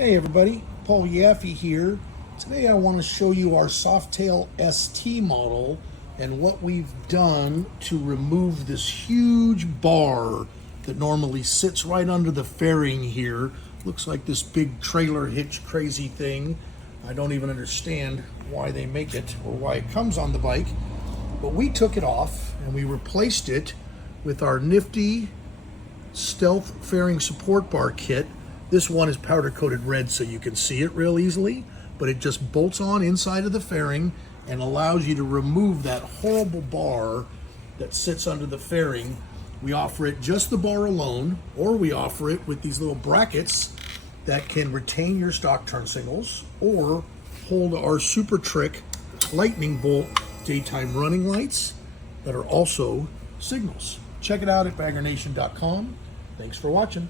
Hey everybody, Paul Yaffe here. Today I want to show you our Softail ST model and what we've done to remove this huge bar that normally sits right under the fairing here. Looks like this big trailer hitch crazy thing. I don't even understand why they make it or why it comes on the bike. But we took it off and we replaced it with our nifty Stealth fairing support bar kit. This one is powder coated red so you can see it real easily, but it just bolts on inside of the fairing and allows you to remove that horrible bar that sits under the fairing. We offer it just the bar alone, or we offer it with these little brackets that can retain your stock turn signals or hold our Super Trick lightning bolt daytime running lights that are also signals. Check it out at baggernation.com. Thanks for watching.